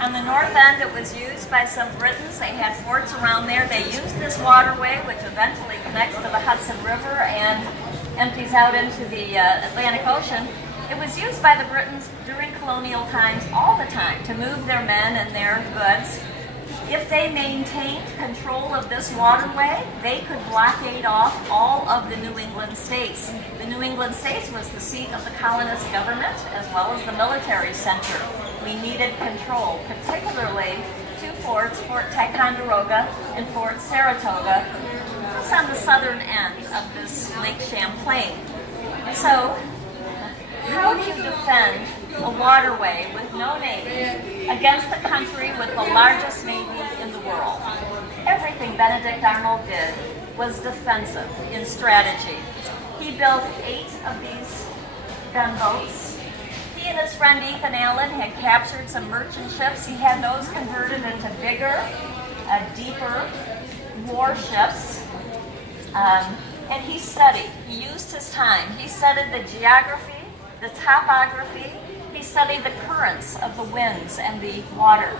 On the north end, it was used by some Britons. They had forts around there. They used this waterway, which eventually connects to the Hudson River and empties out into the Atlantic Ocean. It was used by the Britons during colonial times all the time to move their men and their goods. If they maintained control of this waterway, they could blockade off all of the New England states. The New England states was the seat of the colonist government as well as the military center. We needed control, particularly two forts, Fort Ticonderoga and Fort Saratoga, just on the southern end of this Lake Champlain. So, how do you defend a waterway with no navy against a country with the largest navy in the world? Everything Benedict Arnold did was defensive in strategy. He built 8 of these gunboats. He and his friend Ethan Allen had captured some merchant ships. He had those converted into bigger, deeper warships. And he studied. He used his time. He studied the geography, the topography. He studied the currents of the winds and the water.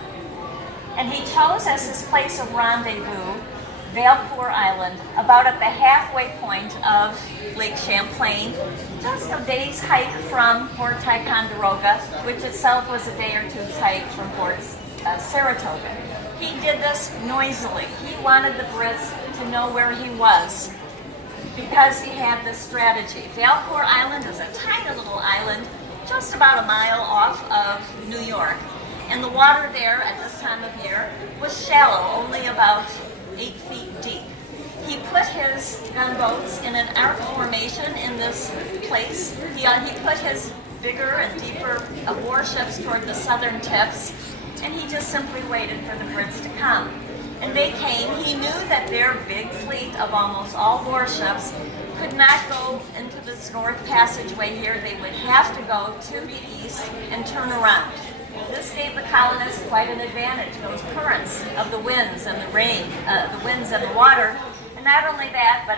And he chose as his place of rendezvous Valcour Island, about at the halfway point of Lake Champlain, just a day's hike from Fort Ticonderoga, which itself was a day or two's hike from Fort Saratoga. He did this noisily. He wanted the Brits to know where he was because he had this strategy. Valcour Island is a tiny little island just about a mile off of New York. And the water there at this time of year was shallow, only about 8 feet deep. He put his gunboats in an arc formation in this place. He put his bigger and deeper warships toward the southern tips, and he just simply waited for the Brits to come. And they came. He knew that their big fleet of almost all warships could not go into this north passageway here. They would have to go to the east and turn around. This gave the colonists quite an advantage, those currents of the winds and the rain, the winds and the water. And not only that, but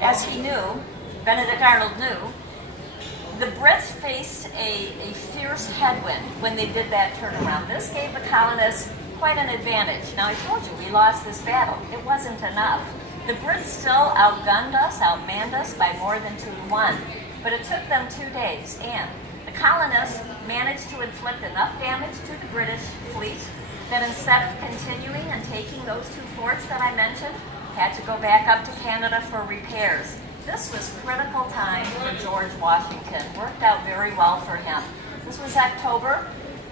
as he knew, Benedict Arnold knew, the Brits faced a fierce headwind when they did that turnaround. This gave the colonists quite an advantage. Now, I told you we lost this battle. It wasn't enough. The Brits still outgunned us, outmanned us by more than 2-1. But it took them 2 days, and the colonists managed to inflict enough damage to the British fleet that instead of continuing and taking those 2 forts that I mentioned, had to go back up to Canada for repairs. This was critical time for George Washington. Worked out very well for him. This was October.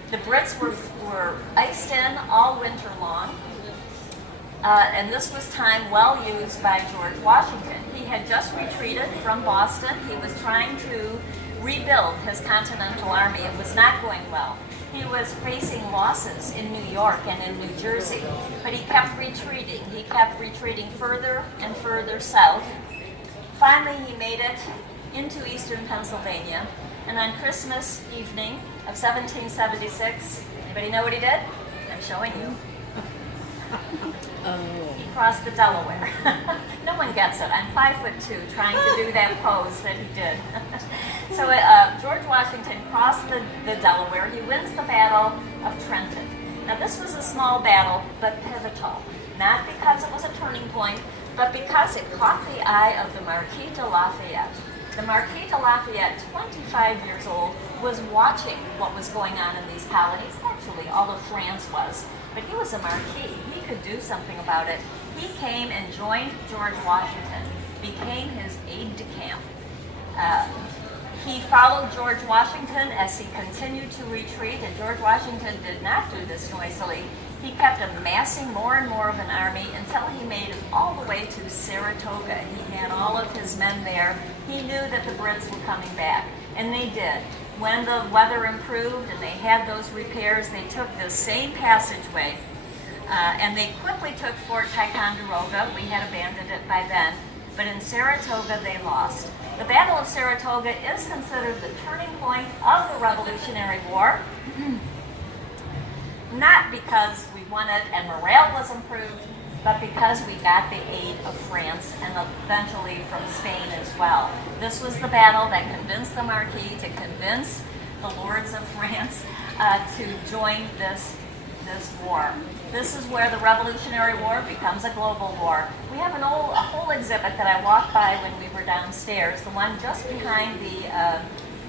The Brits were iced in all winter long. And this was time well used by George Washington. He had just retreated from Boston. He was trying to rebuild his Continental Army. It was not going well. He was facing losses in New York and in New Jersey, but he kept retreating. He kept retreating further and further south. Finally, he made it into eastern Pennsylvania, and on Christmas evening of 1776, anybody know what he did? I'm showing you. He crossed the Delaware. No one gets it. I'm 5'2", trying to do that pose that he did. So George Washington crossed the Delaware. He wins the Battle of Trenton. Now this was a small battle, but pivotal. Not because it was a turning point, but because it caught the eye of the Marquis de Lafayette. The Marquis de Lafayette, 25 years old, was watching what was going on in these colonies. Actually, all of France was. But he was a Marquis. He could do something about it. He came and joined George Washington, became his aide-de-camp. He followed George Washington as he continued to retreat, and George Washington did not do this noisily. He kept amassing more and more of an army until he made it all the way to Saratoga. He had all of his men there. He knew that the Brits were coming back, and they did. When the weather improved and they had those repairs, they took the same passageway, and they quickly took Fort Ticonderoga. We had abandoned it by then, but in Saratoga they lost. The Battle of Saratoga is considered the turning point of the Revolutionary War, not because we won it and morale was improved, but because we got the aid of France and eventually from Spain as well. This was the battle that convinced the Marquis to convince the lords of France to join this war. This is where the Revolutionary War becomes a global war. We have a whole exhibit that I walked by when we were downstairs, the one just behind the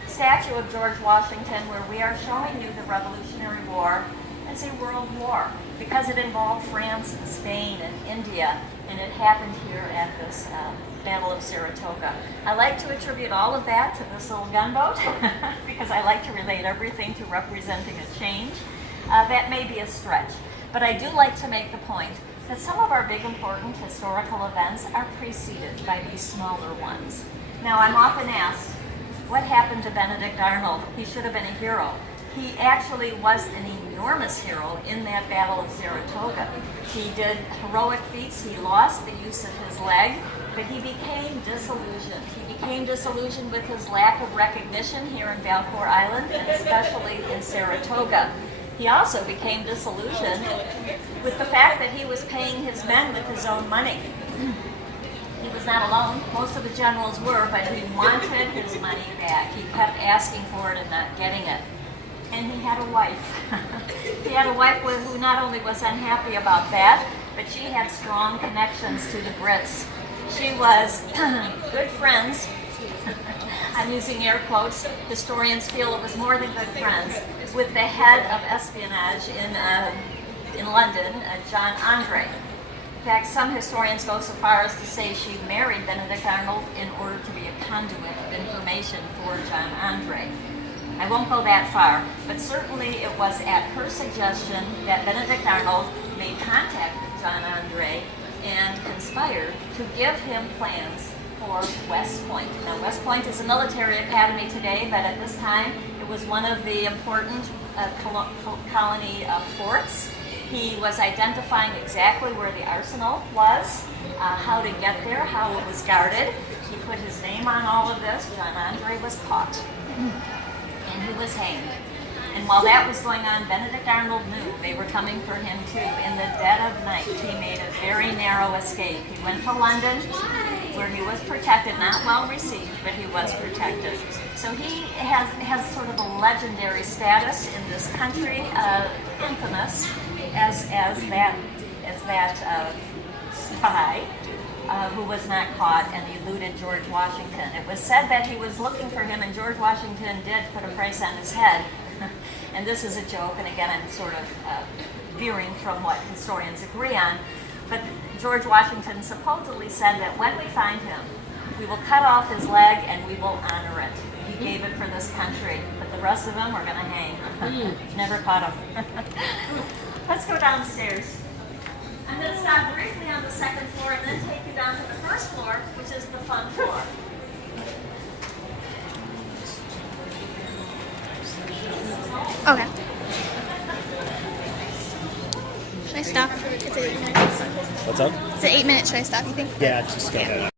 statue of George Washington, where we are showing you the Revolutionary War as a world war, because it involved France and Spain and India, and it happened here at this Battle of Saratoga. I like to attribute all of that to this little gunboat because I like to relate everything to representing a change. That may be a stretch, but I do like to make the point that some of our big important historical events are preceded by these smaller ones. Now, I'm often asked, what happened to Benedict Arnold? He should have been a hero. He actually was an enormous hero in that Battle of Saratoga. He did heroic feats. He lost the use of his leg, but he became disillusioned. He became disillusioned with his lack of recognition here in Valcour Island, and especially in Saratoga. He also became disillusioned with the fact that he was paying his men with his own money. He was not alone. Most of the generals were, but he wanted his money back. He kept asking for it and not getting it. And he had a wife. He had a wife who not only was unhappy about that, but she had strong connections to the Brits. She was good friends. I'm using air quotes. Historians feel it was more than good friends with the head of espionage in London, John Andre. In fact, some historians go so far as to say she married Benedict Arnold in order to be a conduit of information for John Andre. I won't go that far, but certainly it was at her suggestion that Benedict Arnold made contact with John Andre and conspired to give him plans for West Point. Now, West Point is a military academy today, but at this time it was one of the important colony forts. He was identifying exactly where the arsenal was, how to get there, how it was guarded. He put his name on all of this. John Andre was caught, and he was hanged. And while that was going on, Benedict Arnold knew they were coming for him too. In the dead of night, he made a very narrow escape. He went to London, where he was protected, not well received, but he was protected. So he has sort of a legendary status in this country, infamous as that spy who was not caught and eluded George Washington. It was said that he was looking for him, and George Washington did put a price on his head. And this is a joke, and again, I'm sort of veering from what historians agree on. But George Washington supposedly said that when we find him, we will cut off his leg and we will honor it. He gave it for this country, but the rest of them we're going to hang. Never caught him. Let's go downstairs. I'm going to stop briefly on the second floor and then take you down to the first floor, which is the fun floor. Okay. Should I stop? It's at 8 minutes. What's up? It's at 8 minutes. Should I stop, you think? Yeah, just go ahead.